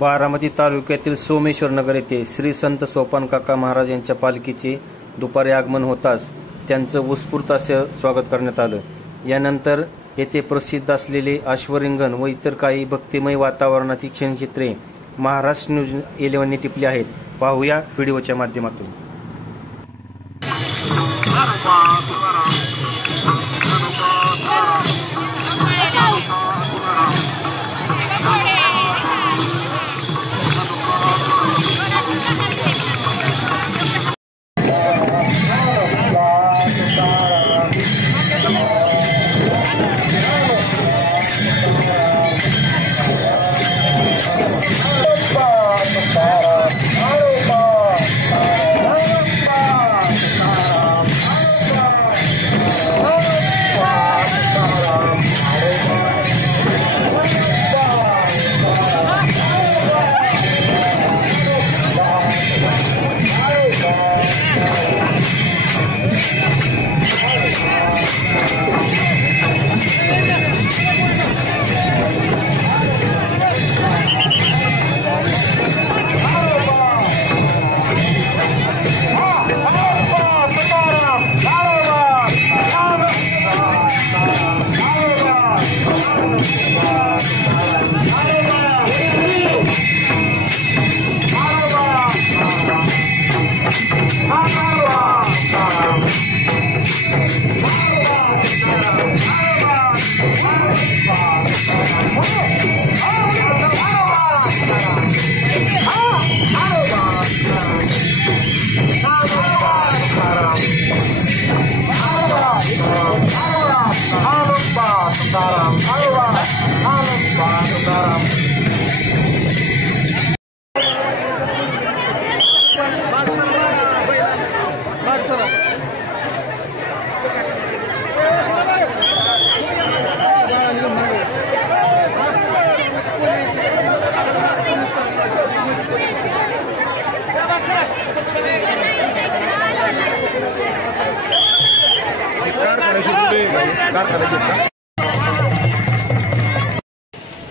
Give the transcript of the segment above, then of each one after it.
बारामती तालुक्यातील सोमेश्वर नगर येथे श्री संत सोपानकाका महाराज यांच्या पालखीचे दुपारी आगमन होताच त्यांचं उत्स्फूर्त असं स्वागत करण्यात आलं। यानंतर येथे प्रसिद्ध असलेले अश्वरिंगण व इतर काही भक्तिमय वातावरणाची क्षणचित्रे महाराष्ट्र न्यूज 11 ने टिपली आहेत। पाहूया व्हिडिओच्या माध्यमातून।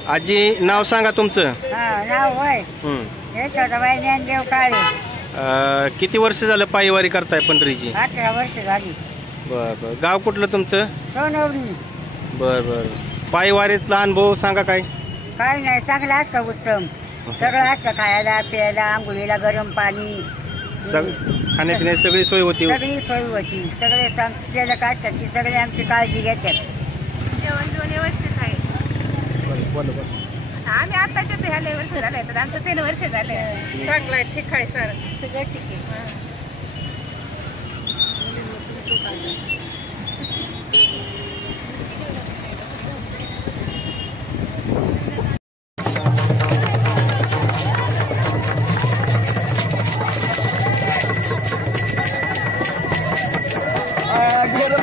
आजी नाव सांगा तुमचं। नाव होय यशोदाबाई ज्ञानदेव काळे। किती वर्ष झालं पायवारी करताय पंढरीची? 18 वर्ष झाली। बर बर। गाव कुठलं तुमचं? सोनवडी। बर बर। पायवारीतला अनुभव सांगा काय? काय नाही, चांगलं असतं, उत्तम सगळं असतं, खायला प्यायला आंघोळीला गरम पाणी खाण्यापिण्याची सगळी सोय होती। सगळी सोय होती, सगळे सेलक असतात ती सगळे आमची काळजी घेतात। जेवण व्यवस्थित आहे। आम्ही आताच्या ह्या वर्ष झाले तर आमचं 3 वर्ष झाले। चांगलं आहे, ठीक आहे सर, सगळं ठीक आहे। गेलं